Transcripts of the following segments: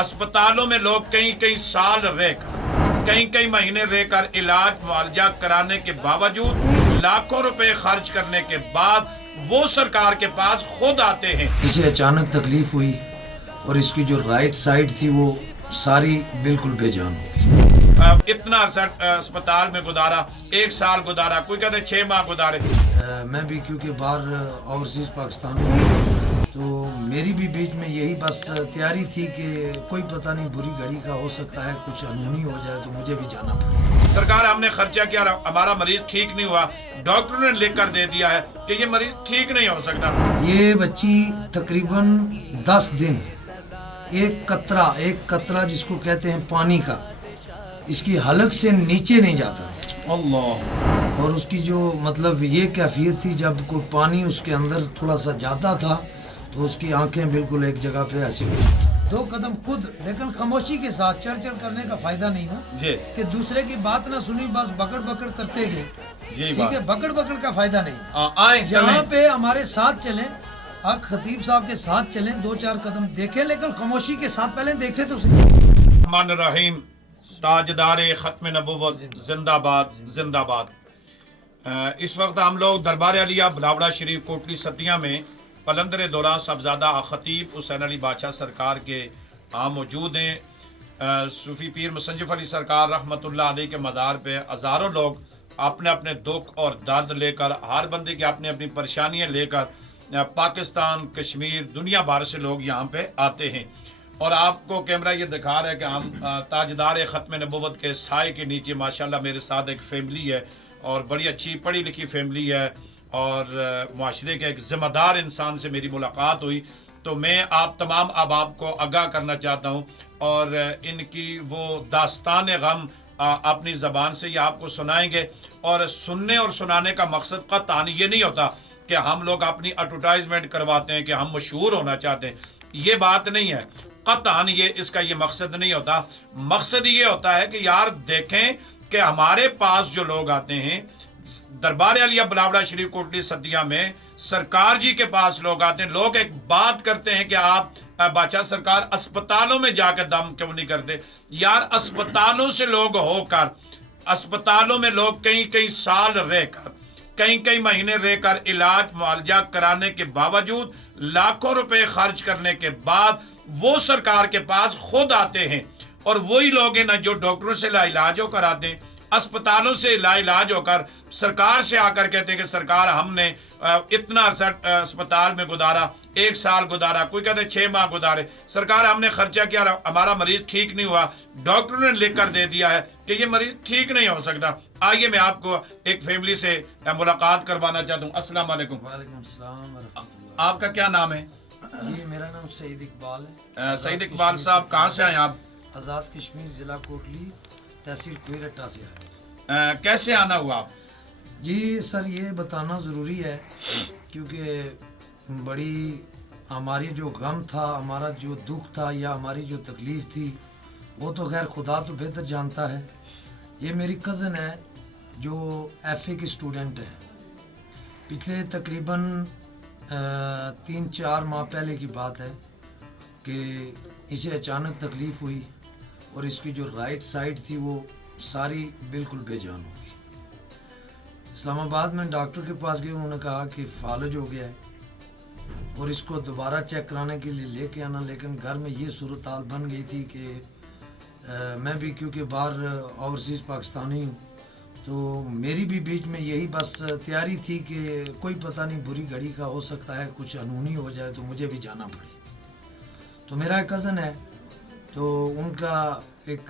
अस्पतालों में लोग कई कई साल रहकर, कई कई महीने रहकर इलाज मुआवजा कराने के बावजूद, लाखों रुपए खर्च करने के बाद वो सरकार के पास खुद आते हैं। इसे अचानक तकलीफ हुई और इसकी जो राइट साइड थी वो सारी बिल्कुल बेजान हो गई। इतना अरसा अस्पताल में गुजारा, 1 साल गुजारा, कोई कहते 6 माह गुजारे। मैं भी क्योंकि बाहर ओवरसीज पाकिस्तानी हूँ, तो मेरी भी बीच में यही बस तैयारी थी कि कोई पता नहीं बुरी घड़ी का हो सकता है, कुछ अनहोनी हो जाए तो मुझे भी जाना पड़े। सरकार हमने खर्चा किया, हमारा मरीज ठीक नहीं हुआ, डॉक्टर ने लिख कर दे दिया है कि ये मरीज ठीक नहीं हो सकता। ये बच्ची तकरीबन 10 दिन एक कतरा जिसको कहते हैं पानी का, इसकी हलक से नीचे नहीं जाता था। अल्लाह। और उसकी जो मतलब ये कैफियत थी, जब कोई पानी उसके अंदर थोड़ा सा जाता था तो उसकी आंखें बिल्कुल एक जगह पे ऐसी होती थी। 2 कदम खुद, लेकिन खामोशी के साथ। चढ़ करने का फायदा नहीं ना जी, कि दूसरे की बात ना सुनी, बस बकड़ करते गए। यही ठीक है, बकड़ का फायदा नहीं। आए यहाँ पे हमारे साथ चलें, आप खतीब साहब के साथ चलें, 2-4 कदम देखें, लेकिन खामोशी के साथ पहले देखें तो सही। रहमान रहीम, ताजदारे खत्म नबुव्वत जिंदाबाद जिंदाबाद। इस वक्त हम लोग दरबार अलिया बिलावड़ा शरीफ कोटली सतिया में पलंदर दौरान साहबजादा खतीब हुसैन अली बादशाह सरकार के यहाँ मौजूद हैं। सूफी पीर मुसंजिफ अली सरकार रहमतुल्लाह अलैह के मदार पे हज़ारों लोग अपने अपने दुख और दर्द लेकर, हर बंदे की अपनी अपनी परेशानियाँ लेकर पाकिस्तान, कश्मीर, दुनिया भर से लोग यहाँ पे आते हैं। और आपको कैमरा ये दिखा रहा है कि हम ताजदार ख़त्म नबुव्वत के साए के नीचे माशाल्लाह मेरे साथ एक फैमिली है और बड़ी अच्छी पढ़ी लिखी फैमिली है और मुआशरे के एक ज़िम्मेदार इंसान से मेरी मुलाकात हुई। तो मैं आप तमाम अहबाब को आगाह करना चाहता हूँ और इनकी वो दास्तान गम अपनी ज़बान से ये आपको सुनाएंगे। और सुनने और सुनाने का मकसद क़त्अन ये नहीं होता कि हम लोग अपनी एडवर्टाइजमेंट करवाते हैं कि हम मशहूर होना चाहते हैं, ये बात नहीं है। क़त्अन ये इसका ये मकसद नहीं होता। मकसद ये होता है कि यार देखें कि हमारे पास जो लोग आते हैं, दरबार अलिया बिलावड़ा शरीफ कोटली सतिया में सरकार जी के पास लोग आते हैं, लोग एक बात करते हैं कि आप बादशाह सरकार अस्पतालों में जाकर दम क्यों नहीं करते। यार अस्पतालों से लोग होकर, अस्पतालों में लोग कई कई साल रहकर, कई कई महीने रहकर इलाज मुआवजा कराने के बावजूद, लाखों रुपए खर्च करने के बाद वो सरकार के पास खुद आते हैं। और वही लोग हैं ना जो डॉक्टरों से इलाज होकर आते हैं, अस्पतालों से इलाज होकर सरकार से आकर कहते हैं कि सरकार हमने इतना अरसा अस्पताल में गुजारा, 1 साल गुजारा, कोई कहते 6 माह गुजारे। सरकार हमने खर्चा किया, हमारा मरीज ठीक नहीं हुआ, डॉक्टर ने लिख कर दे दिया है कि ये मरीज ठीक नहीं हो सकता। आइए मैं आपको एक फैमिली से मुलाकात करवाना चाहता हूँ। अस्सलाम वालेकुम। वालेकुम सलाम व रहमतुल्लाह। आपका क्या नाम है? जी मेरा नाम सईद इकबाल है। सईद इकबाल साहब, कहाँ से आए आप? आज़ाद कश्मीर, ज़िला कोटली, तहसील कोयरट्टा से आए। कैसे आना हुआ आप? जी सर, ये बताना ज़रूरी है क्योंकि बड़ी हमारी जो गम था, हमारा जो दुख था या हमारी जो तकलीफ़ थी, वो तो खैर खुदा तो बेहतर जानता है। ये मेरी कज़न है जो FA की स्टूडेंट है। पिछले तकरीबन 3-4 माह पहले की बात है कि इसे अचानक तकलीफ़ हुई और इसकी जो राइट साइड थी वो सारी बिल्कुल बेजान हो गई। इस्लामाबाद में डॉक्टर के पास गए, उन्होंने कहा कि फालज हो गया है और इसको दोबारा चेक कराने के लिए लेके आना। लेकिन घर में ये सूरत हाल बन गई थी कि मैं भी क्योंकि बाहर ओवरसीज़ पाकिस्तानी हूँ, तो मेरी भी बीच में यही बस तैयारी थी कि कोई पता नहीं बुरी घड़ी का हो सकता है, कुछ अनहोनी हो जाए तो मुझे भी जाना पड़े। तो मेरा एक कज़न है, तो उनका एक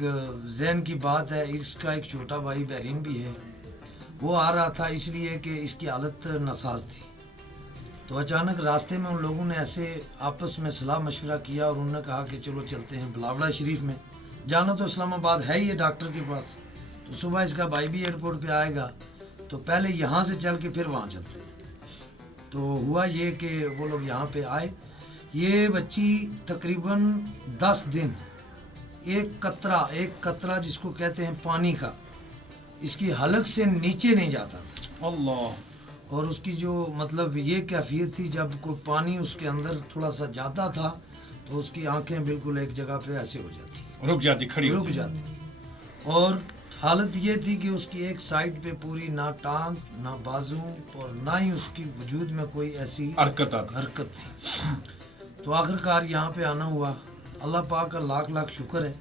जहन की बात है, इसका एक छोटा भाई बहरीन भी है, वो आ रहा था इसलिए कि इसकी हालत नासाज थी। तो अचानक रास्ते में उन लोगों ने ऐसे आपस में सलाह मशवरा किया और उन्होंने कहा कि चलो चलते हैं बिलावड़ा शरीफ में। जाना तो इस्लामाबाद है ही है डॉक्टर के पास, तो सुबह इसका भाई भी एयरपोर्ट पे आएगा, तो पहले यहाँ से चल के फिर वहाँ चलते हैं। तो हुआ ये कि वो लोग यहाँ पे आए। ये बच्ची तकरीबन 10 दिन एक कतरा जिसको कहते हैं पानी का, इसकी हलक से नीचे नहीं जाता था। अल्लाह। और उसकी जो मतलब ये कैफियत थी, जब कोई पानी उसके अंदर थोड़ा सा जाता था तो उसकी आंखें बिल्कुल एक जगह पे ऐसे हो जाती, रुक जाती, खड़ी रुक जाती। और हालत ये थी कि उसकी एक साइड पे पूरी ना टांग ना बाजू और ना ही उसकी वजूद में कोई ऐसी हरकत थी। तो आखिरकार यहाँ पे आना हुआ। अल्लाह पाक का लाख लाख शुक्र है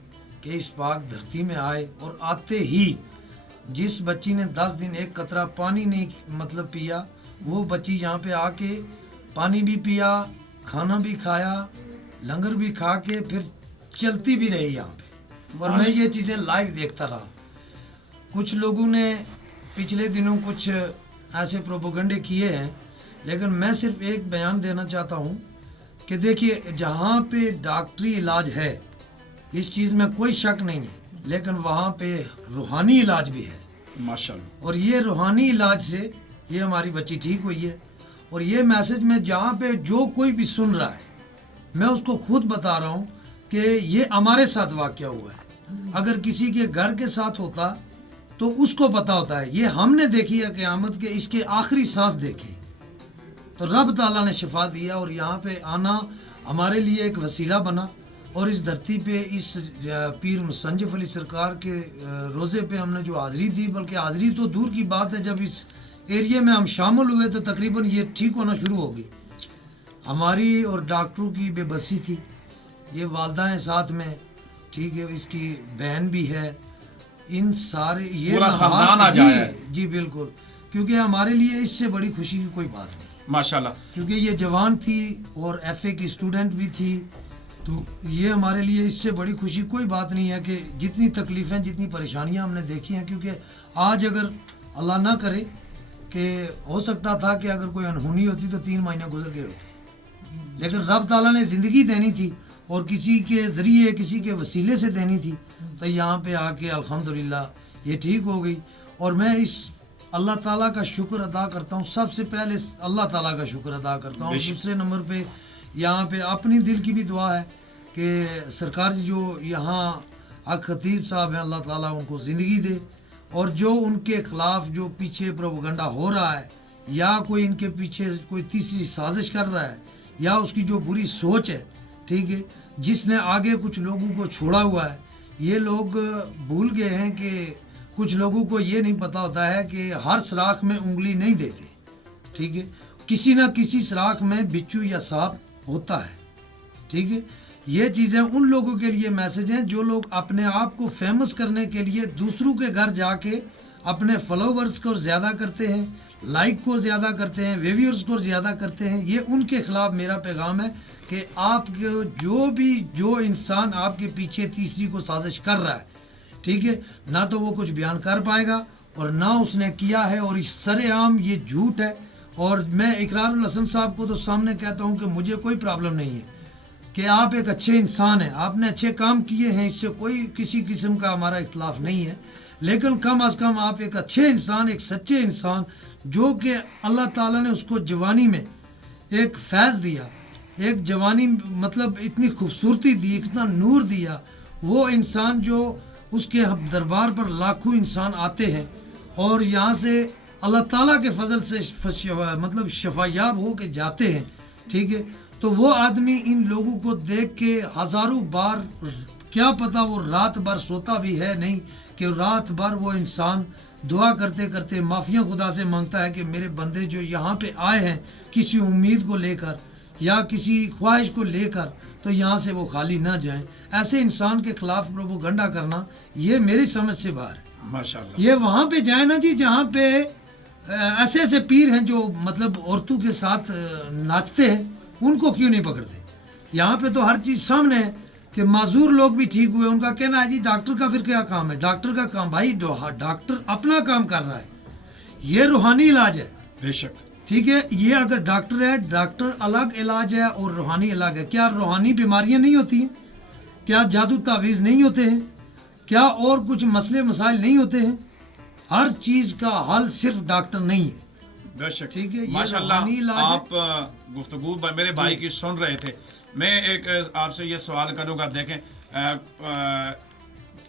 कि इस पाक धरती में आए, और आते ही जिस बच्ची ने 10 दिन एक कतरा पानी नहीं मतलब पिया, वो बच्ची यहाँ पे आके पानी भी पिया, खाना भी खाया, लंगर भी खा के फिर चलती भी रही यहाँ पे। और मैं ये चीज़ें लाइव देखता रहा। कुछ लोगों ने पिछले दिनों कुछ ऐसे प्रोपोगंडे किए हैं, लेकिन मैं सिर्फ एक बयान देना चाहता हूँ कि देखिए, जहाँ पे डॉक्टरी इलाज है इस चीज़ में कोई शक नहीं है, लेकिन वहाँ पे रूहानी इलाज भी है माशाल्लाह। और ये रूहानी इलाज से ये हमारी बच्ची ठीक हुई है। और ये मैसेज में जहाँ पे जो कोई भी सुन रहा है, मैं उसको खुद बता रहा हूँ कि ये हमारे साथ वाक़या हुआ है। अगर किसी के घर के साथ होता तो उसको पता होता है। ये हमने देखी है क़यामत के इसके आखिरी सांस देखी, तो रब ताला ने शिफा दिया। और यहाँ पे आना हमारे लिए एक वसीला बना, और इस धरती पे इस पीर मुसंजफ अली सरकार के रोज़े पे हमने जो हाज़री दी, बल्कि हाज़री तो दूर की बात है, जब इस एरिया में हम शामिल हुए तो तकरीबन ये ठीक होना शुरू हो गई। हमारी और डॉक्टरों की बेबसी थी, ये वालदाएँ साथ में, ठीक है, इसकी बहन भी है, इन सारे ये पूरा खानदान आ जाए। जी बिल्कुल, क्योंकि हमारे लिए इससे बड़ी खुशी की कोई बात नहीं माशाल्लाह। क्योंकि ये जवान थी और FA की स्टूडेंट भी थी, तो ये हमारे लिए इससे बड़ी खुशी कोई बात नहीं है कि जितनी तकलीफ़ें जितनी परेशानियां हमने देखी हैं। क्योंकि आज अगर अल्लाह ना करे कि हो सकता था कि अगर कोई अनहोनी होती तो 3 महीने गुजर गए होते, लेकिन रब ताला ने ज़िंदगी देनी थी और किसी के ज़रिए किसी के वसीले से देनी थी, तो यहाँ पे आके अल्हम्दुलिल्लाह ये ठीक हो गई। और मैं इस अल्लाह ताला का शुक्र अदा करता हूँ, सबसे पहले अल्लाह ताला का शुक्र अदा करता हूँ। दूसरे नंबर पे यहाँ पे अपनी दिल की भी दुआ है कि सरकार जो यहाँ हक खतीब साहब हैं, अल्लाह ताला उनको ज़िंदगी दे, और जो उनके ख़िलाफ़ जो पीछे प्रोपेगेंडा हो रहा है या कोई इनके पीछे कोई तीसरी साजिश कर रहा है या उसकी जो बुरी सोच है, ठीक है, जिसने आगे कुछ लोगों को छोड़ा हुआ है, ये लोग भूल गए हैं कि कुछ लोगों को ये नहीं पता होता है कि हर सुराख में उंगली नहीं देते, ठीक है, किसी ना किसी सुराख में बिच्छू या सांप होता है, ठीक है। ये चीज़ें उन लोगों के लिए मैसेज हैं जो लोग अपने आप को फेमस करने के लिए दूसरों के घर जाके अपने फॉलोवर्स को ज़्यादा करते हैं, लाइक को ज़्यादा करते हैं, व्यूअर्स को ज़्यादा करते हैं। ये उनके ख़िलाफ़ मेरा पैगाम है कि आपके जो इंसान आपके पीछे तीसरी को साजिश कर रहा है, ठीक है, ना तो वो कुछ बयान कर पाएगा और ना उसने किया है, और इस सरेआम ये झूठ है। और मैं इकरारुल हसन साहब को तो सामने कहता हूँ कि मुझे कोई प्रॉब्लम नहीं है कि आप एक अच्छे इंसान हैं, आपने अच्छे काम किए हैं, इससे कोई किसी किस्म का हमारा इख्तलाफ नहीं है, लेकिन कम अज़ कम आप एक अच्छे इंसान, एक सच्चे इंसान, जो कि अल्लाह ताला ने उसको जवानी में एक फैज़ दिया, एक जवानी मतलब इतनी खूबसूरती दी, इतना नूर दिया, वो इंसान जो उसके दरबार पर लाखों इंसान आते हैं और यहाँ से अल्लाह ताला के फजल से मतलब शफायाब हो के जाते हैं, ठीक है, तो वो आदमी इन लोगों को देख के हज़ारों बार, क्या पता वो रात भर सोता भी है नहीं, कि रात भर वो इंसान दुआ करते करते माफ़िया खुदा से मांगता है कि मेरे बंदे जो यहाँ पे आए हैं किसी उम्मीद को लेकर या किसी ख्वाहिश को लेकर, तो यहाँ से वो खाली ना जाएं। ऐसे इंसान के ख़िलाफ़ प्रोपेगेंडा करना ये मेरी समझ से बाहर है। माशाल्लाह। ये वहाँ पे जाए ना जी जहाँ पे ऐसे ऐसे पीर हैं जो मतलब औरतों के साथ नाचते हैं, उनको क्यों नहीं पकड़ते? यहाँ पे तो हर चीज़ सामने है कि माजूर लोग भी ठीक हुए। उनका कहना है जी डॉक्टर का फिर क्या काम है? डॉक्टर का काम, भाई डॉक्टर अपना काम कर रहा है, ये रूहानी इलाज है, बेशक, ठीक है। ये अगर डॉक्टर है, डॉक्टर अलग इलाज है और रूहानी अलग है। क्या रूहानी बीमारियां नहीं होती हैं? क्या जादू तावीज़ नहीं होते हैं? क्या और कुछ मसले मसाइल नहीं होते हैं? हर चीज़ का हल सिर्फ डॉक्टर नहीं है, बेशक, ठीक है। माशाल्लाह। आप गुफ्तगू मेरे भाई की सुन रहे थे। मैं एक आपसे ये सवाल करूंगा। देखें,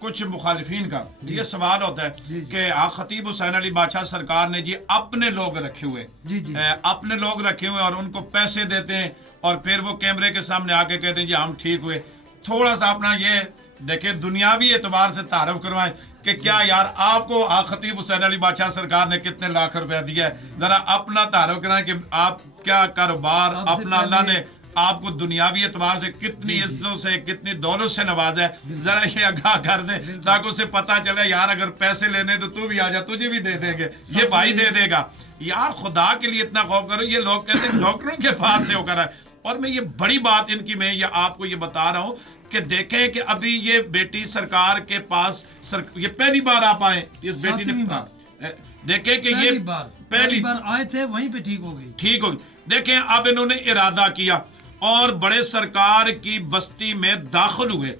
कुछ मुखालिफिन का ये सवाल होता है कि खतीब हुसैन अली बादशाह सरकार ने जी अपने लोग रखे हुए, जी जी, अपने लोग रखे हुए और उनको पैसे देते हैं اور پھر وہ کیمرے کے سامنے آ کے کہتے ہیں جی ہم ٹھیک ہوئے. تھوڑا سا اپنا یہ دیکھیں دنیاوی اعتبار سے تعارف کروائیں کہ کیا یار آپ کو خطیب حسین علی بادشاہ سرکار نے کتنے لاکھ روپیہ دیا ہے. ذرا اپنا تعارف کرائیں کہ آپ کیا کاروبار اپنا اللہ نے آپ کو دنیاوی اعتبار سے کتنی عزتوں سے کتنی دولت سے نوازا ہے. ذرا یہ آگاہ کر دیں تاکہ اسے پتا چلے یار اگر پیسے لینے تو بھی آ جا, تجھے بھی دے دیں گے, یہ بھائی دے دے گا. یار خدا کے لیے اتنا خوف کرو. یہ لوگ کہتے ہیں ڈاکٹروں کے پاس سے ہو کر ہے. اور میں یہ بڑی بات ان کی میں یہ آپ کو یہ بتا رہا ہوں کہ دیکھیں کہ ابھی یہ بیٹی سرکار کے پاس یہ پہلی بار آپ آئے اس بیٹی نے دیکھیں کہ یہ پہلی بار آئے تھے وہیں پہ ٹھیک ہو گئی. دیکھیں اب انہوں نے ارادہ کیا اور بڑے سرکار کی بستی میں داخل ہوئے.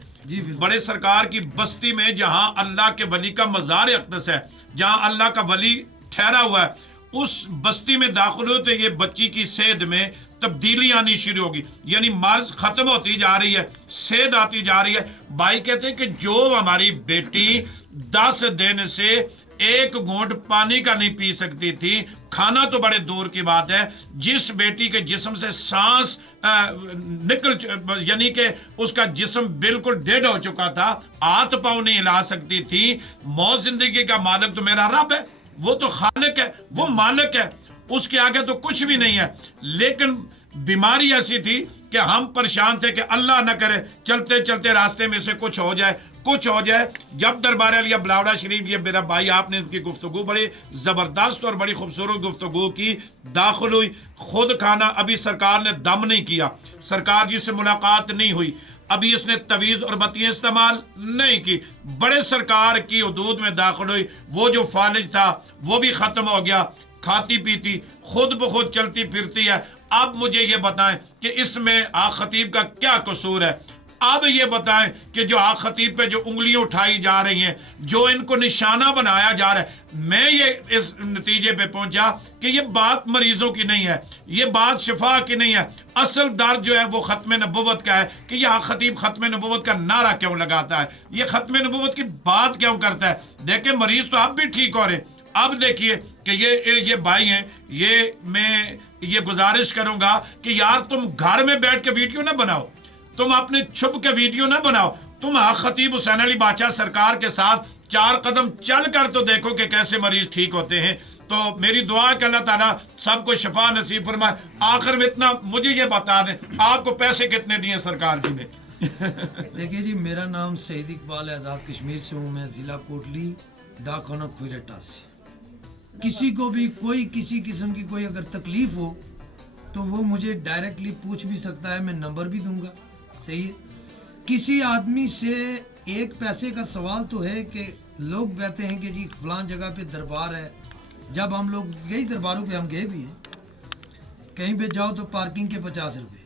بڑے سرکار کی بستی میں جہاں اللہ کے ولی کا مزار اقدس ہے, جہاں اللہ کا ولی ٹھہرا ہوا ہے, اس بستی میں داخل ہوئے تو یہ بچی کی صحت میں تبدیلی آنی شروع ہوگی. یعنی مرض ختم ہوتی جا رہی ہے, صحت آتی جا رہی ہے. بھائی کہتے ہیں کہ جو ہماری بیٹی 10 دن سے ایک گھونٹ پانی کا نہیں پی سکتی تھی, کھانا تو بڑے دور کی بات ہے, جس بیٹی کے جسم سے سانس یعنی کہ اس کا جسم بالکل ڈیڈ ہو چکا تھا, ہاتھ پاؤں نہیں ہلا سکتی تھی. موت زندگی کا مالک تو میرا رب ہے, وہ تو خالق ہے, وہ مالک ہے, اس کے آگے تو کچھ بھی نہیں ہے. لیکن بیماری ایسی تھی کہ ہم پریشان تھے کہ اللہ نہ کرے چلتے چلتے راستے میں سے کچھ ہو جائے. جب دربار علیہ بلاوڑا شریف, یہ میرا بھائی آپ نے ان کی گفتگو بڑی زبردست اور بڑی خوبصورت گفتگو کی, داخل ہوئی. خود کھانا ابھی سرکار نے دم نہیں کیا, سرکار جی سے ملاقات نہیں ہوئی, ابھی اس نے تویز اور بتیاں استعمال نہیں کی. بڑے سرکار کی حدود میں داخل ہوئی. وہ جو فالج تھا وہ بھی ختم ہو گیا, کھاتی پیتی خود بخود چلتی پھرتی ہے. اب مجھے یہ بتائیں کہ اس میں آق خطیب کا کیا قصور ہے. اب یہ بتائیں کہ جو آق خطیب پہ جو انگلیاں اٹھائی جا رہی ہیں, جو ان کو نشانہ بنایا جا رہا ہے, میں یہ اس نتیجے پہ پہنچا کہ یہ بات مریضوں کی نہیں ہے, یہ بات شفا کی نہیں ہے. اصل درد جو ہے وہ ختم نبوت کا ہے کہ یہ آق خطیب ختم نبوت کا نعرہ کیوں لگاتا ہے, یہ ختم نبوت کی بات کیوں کرتا ہے. دیکھیں مریض تو اب بھی ٹھیک ہو رہے ہیں. اب دیکھیے کہ یہ بھائی ہیں, یہ میں یہ گزارش کروں گا کہ یار تم گھر میں بیٹھ کے ویڈیو نہ بناؤ, تم اپنے چھپ کے ویڈیو نہ بناؤ, تم آق خطیب حسین علی بادشاہ سرکار کے ساتھ 4 قدم چل کر تو دیکھو کہ کیسے مریض ٹھیک ہوتے ہیں. تو میری دعا ہے کہ اللہ تعالیٰ سب کو شفا نصیب فرمائے. آخر میں اتنا مجھے یہ بتا دیں, آپ کو پیسے کتنے دیے سرکار جی نے؟ دیکھیے جی, میرا نام سعید اقبال ہے, آزاد کشمیر سے ہوں میں, ضلع کوٹلی, ڈاک خانہ کھوئیرٹا سے. کسی کو بھی کوئی کسی قسم کی کوئی اگر تکلیف ہو تو وہ مجھے ڈائریکٹلی پوچھ بھی سکتا ہے, میں نمبر بھی دوں گا. صحیح ہے. کسی آدمی سے 1 پیسے کا سوال تو ہے کہ لوگ کہتے ہیں کہ جی فلان جگہ پہ دربار ہے. جب ہم لوگ کئی درباروں پہ ہم گئے بھی ہیں, کہیں پہ جاؤ تو پارکنگ کے 50 روپے,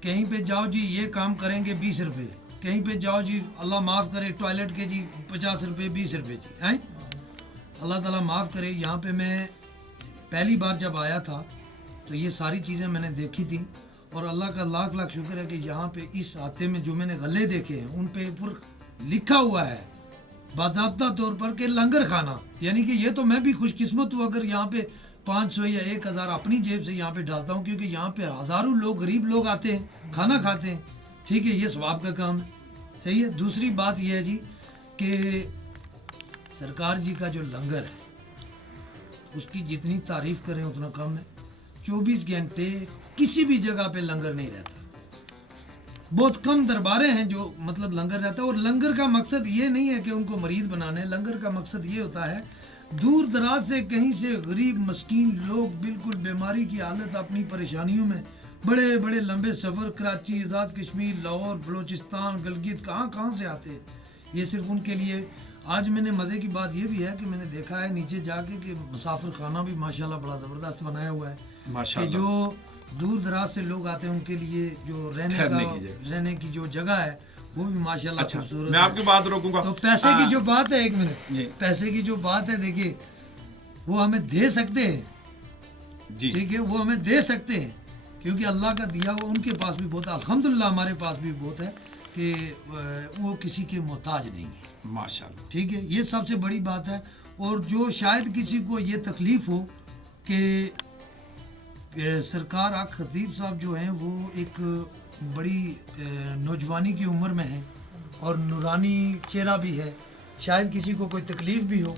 کہیں پہ جاؤ جی یہ کام کریں گے 20 روپے, کہیں پہ جاؤ جی اللہ معاف کرے ٹوائلٹ کے جی 50 روپے 20 روپے جی ہیں, اللہ تعالیٰ معاف کرے. یہاں پہ میں پہلی بار جب آیا تھا تو یہ ساری چیزیں میں نے دیکھی تھیں, اور اللہ کا لاکھ لاکھ شکر ہے کہ یہاں پہ اس آتے میں جو میں نے غلے دیکھے ہیں ان پہ پر لکھا ہوا ہے باضابطہ طور پر کہ لنگر کھانا. یعنی کہ یہ تو میں بھی خوش قسمت ہوں اگر یہاں پہ 500 یا 1000 اپنی جیب سے یہاں پہ ڈالتا ہوں, کیونکہ یہاں پہ ہزاروں لوگ غریب لوگ آتے ہیں کھانا کھاتے ہیں. ٹھیک ہے, یہ ثواب کا کام ہے. صحیح ہے. دوسری بات یہ ہے جی کہ سرکار جی کا جو لنگر ہے اس کی جتنی تعریف کریں اتنا کم ہے. 24 گھنٹے کسی بھی جگہ پہ لنگر نہیں رہتا. بہت کم درباریں ہیں جو مطلب لنگر رہتا ہے. اور لنگر کا مقصد یہ نہیں ہے کہ ان کو مریض بنانے, لنگر کا مقصد یہ ہوتا ہے دور دراز سے کہیں سے غریب مسکین لوگ بالکل بیماری کی حالت اپنی پریشانیوں میں بڑے بڑے لمبے سفر کراچی, آزاد کشمیر, لاہور, بلوچستان, گلگت کہاں سے آتے ہیں. یہ صرف ان کے لیے. آج میں نے مزے کی بات یہ بھی ہے کہ میں نے دیکھا ہے نیچے جا کے کہ مسافر خانہ بھی ماشاءاللہ بڑا زبردست بنایا ہوا ہے, کہ جو دور دراز سے لوگ آتے ہیں ان کے لیے جو رہنے کی جو جگہ ہے وہ بھی ماشاءاللہ خوبصورت ہے. میں آپ کی بات روکوں گا. تو پیسے کی جو بات ہے, 1 منٹ, پیسے کی جو بات ہے, دیکھیے وہ ہمیں دے سکتے ہیں جی, ٹھیک ہے, وہ ہمیں دے سکتے ہیں کیونکہ اللہ کا دیا وہ ان کے پاس بھی بہت ہے. الحمدللہ ہمارے پاس بھی بہت ہے کہ وہ کسی کے محتاج نہیں ہے ماشاءاللہ. ٹھیک ہے, یہ سب سے بڑی بات ہے. اور جو شاید کسی کو یہ تکلیف ہو کہ کہ سرکار آق خطیب صاحب جو ہیں وہ ایک بڑی نوجوانی کی عمر میں ہیں اور نورانی چہرہ بھی ہے. شاید کسی کو کوئی تکلیف بھی ہو.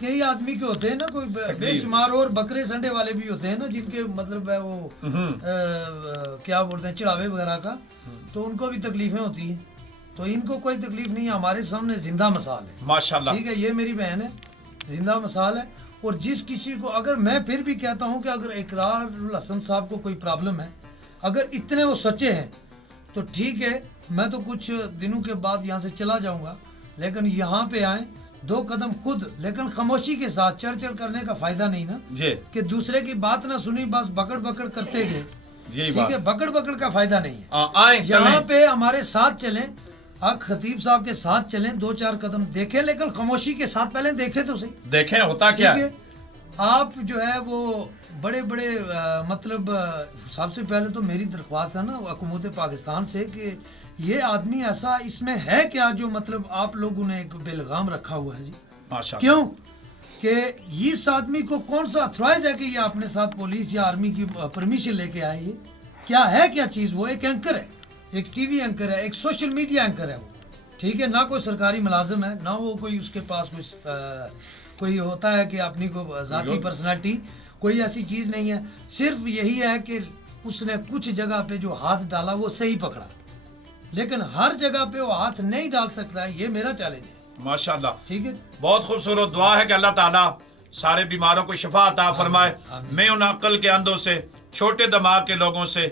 کئی آدمی کے ہوتے ہیں نا کوئی بے شمار اور بکرے سنڈے والے بھی ہوتے ہیں نا جن کے مطلب ہے وہ کیا بولتے ہیں چڑھاوے وغیرہ کا, تو ان کو بھی تکلیفیں ہوتی ہیں. تو ان کو کوئی تکلیف نہیں ہے. ہمارے سامنے زندہ مثال ہے ماشاءاللہ. ٹھیک ہے, یہ میری بہن ہے, زندہ مثال ہے. اور جس کسی کو اگر میں پھر بھی کہتا ہوں کہ اگر اقرار الحسن صاحب کو کوئی پرابلم ہے, اگر اتنے وہ سچے ہیں تو ٹھیک ہے, میں تو کچھ دنوں کے بعد یہاں سے چلا جاؤں گا, لیکن یہاں پہ آئیں 2 قدم خود, لیکن خاموشی کے ساتھ. چڑھ چڑھ کرنے کا فائدہ نہیں نا جی, کہ دوسرے کی بات نہ سنی بس بکڑ بکڑ کرتے گئے. یہی ٹھیک ہے, بکڑ بکڑ کا فائدہ نہیں ہے. آئیں یہاں چلیں, پہ ہمارے ساتھ چلیں, آق خطیب صاحب کے ساتھ چلیں, 2-4 قدم دیکھیں, لیکن خاموشی کے ساتھ پہلے دیکھیں تو صحیح. دیکھیں ہوتا کیا ٹھیک ہے. ہے, آپ جو ہے وہ بڑے بڑے مطلب سب سے پہلے تو میری درخواست ہے نا حکومت پاکستان سے کہ یہ آدمی ایسا اس میں ہے کیا جو مطلب آپ لوگوں نے ایک بیلغام رکھا ہوا ہے جی. ماشاءاللہ. کیوں کہ اس آدمی کو کون سا اتھرائز ہے کہ یہ اپنے ساتھ پولیس یا آرمی کی پرمیشن لے کے آئے؟ یہ کیا ہے, کیا چیز؟ وہ ایک اینکر ہے, ایک ٹی وی اینکر ہے, ایک سوشل میڈیا اینکر ہے وہ. ٹھیک ہے, نہ کوئی سرکاری ملازم ہے, نہ وہ کوئی اس کے پاس کوئی ہوتا ہے کہ اپنی کو ذاتی پرسنالٹی, کوئی ایسی چیز نہیں ہے. صرف یہی ہے کہ اس نے کچھ جگہ پہ جو ہاتھ ڈالا وہ صحیح پکڑا, لیکن ہر جگہ پہ وہ ہاتھ نہیں ڈال سکتا ہے. یہ میرا چیلنج ہے. ماشاءاللہ. ٹھیک ہے, بہت خوبصورت دعا ہے کہ اللہ تعالیٰ سارے بیماروں کو شفا عطا فرمائے. میں ان عقل کے اندھوں سے, چھوٹے دماغ کے لوگوں سے,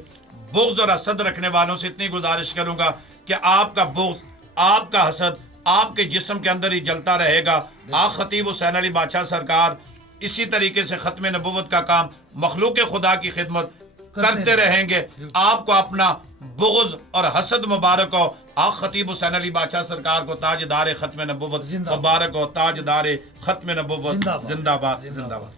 بغض اور حسد رکھنے والوں سے اتنی گزارش کروں گا کہ آپ کا بغض, آپ کا حسد آپ کے جسم کے اندر ہی جلتا رہے گا. آق خطیب حسین علی بادشاہ سرکار اسی طریقے سے ختم نبوت کا کام مخلوق خدا کی خدمت کرتے رہیں گے. آپ کو اپنا بغض اور حسد مبارک ہو. آق خطیب حسین علی بادشاہ سرکار کو تاجدار ختم نبوت مبارک ہو. تاجدار ختم نبوت زندہ باد, زندہ باد.